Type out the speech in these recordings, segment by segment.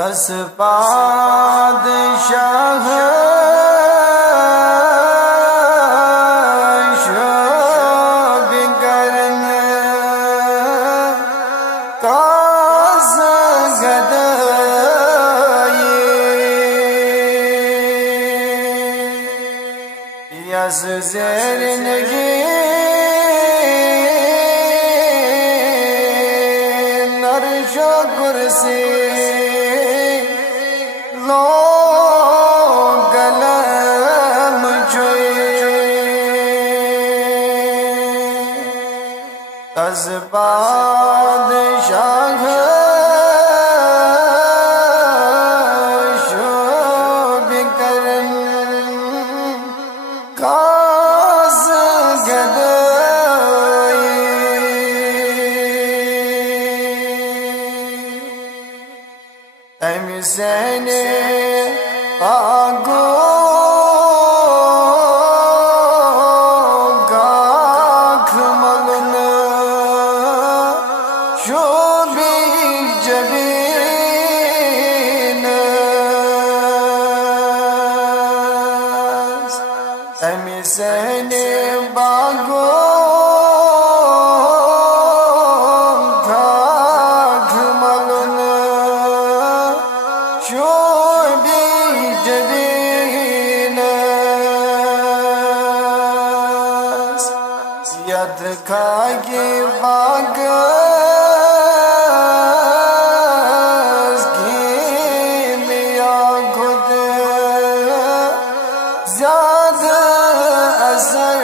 اس پادشاہ شب کرن کاز گدائی یس زیر نگی نرش و کرسی گلم از بادشاہ شب کرن کاز گدائی حسین آگو گاکھ ملن شوبی جبین حسین باگو گاکھ ملن شوبی جبین ید کھاگی باگز گیمیا خود زیادہ اثر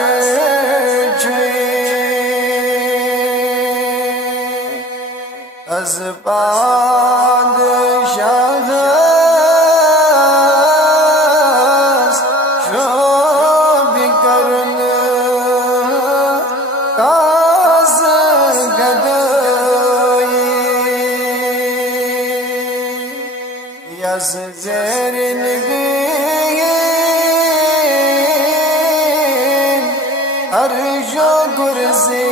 از پادشاہ شب کرن کاز گدائی یس زیر نگین عرش و کرسی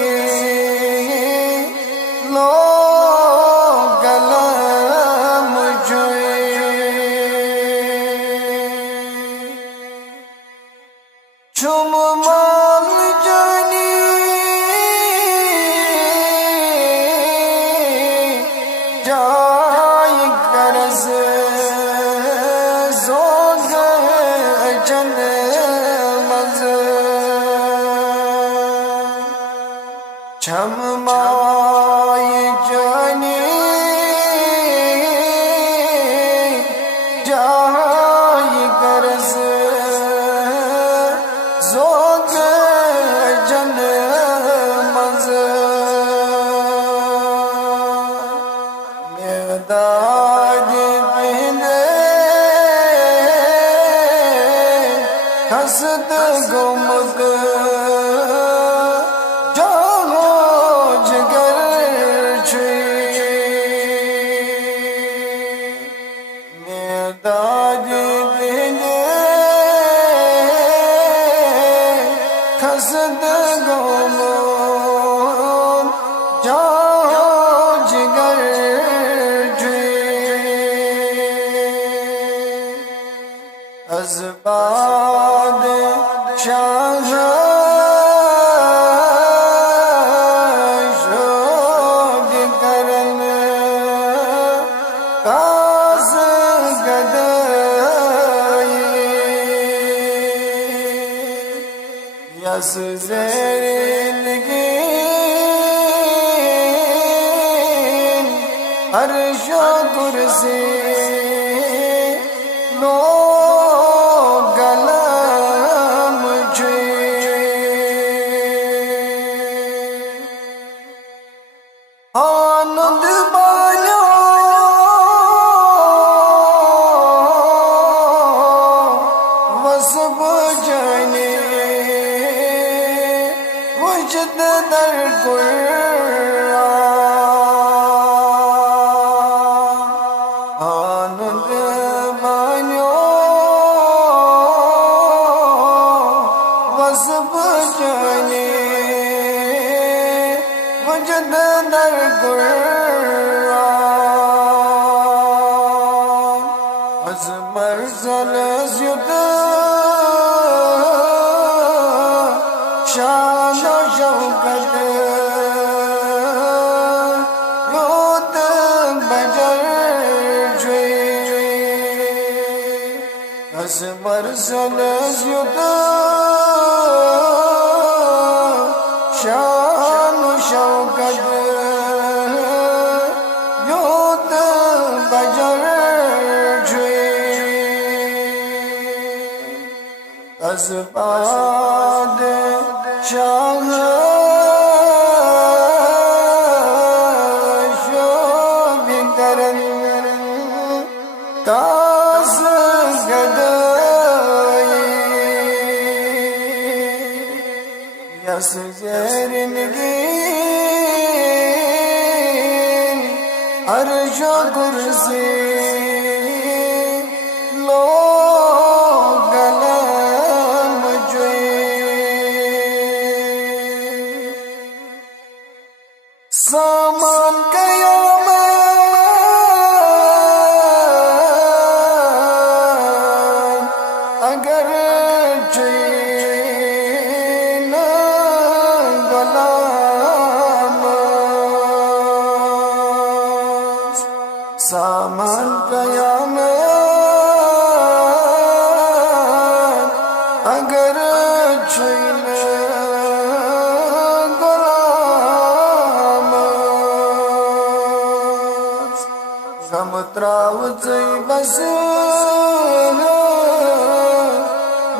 گلم چم مال جانی جای کرز زوگ جن مز چم مائی جانی جای کرز زوگ جن مز مداد پہنے خسد گمگ جاہو جگر چھوئی مداد پہنے خسد گمگ جاہو جگر از بادشاہ شب کرن کاز گدائی یس زیر نگین عرش و کرسی آنند بالا وسب جانے وجد در قرآن آنند بالا وسب جانے وجد در قرآن باد شاہ شوب کرن کاس گدائی یس زیرنگین عرش و کرسی سامان قیامت اگر چین غلام سامان قیامت اگر چین غمتراو زی بس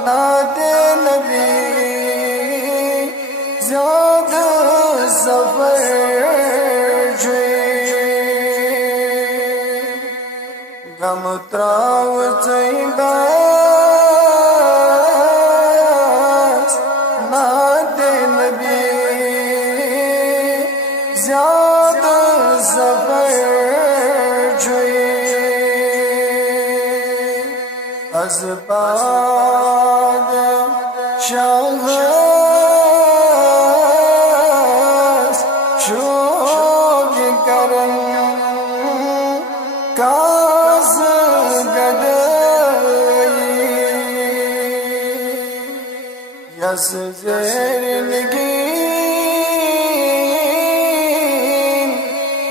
نات نبی زیاد سفر غمتراو زی بس نات نبی زیاد سفر از باد شاہ شوب کرن کاس گدائی یس زیرنگین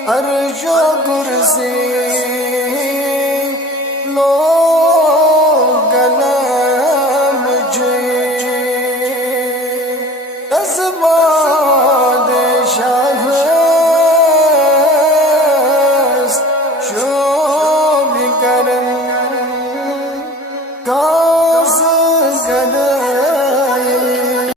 عرش و کرسی باد شاہ شوب کرن کاس گدائی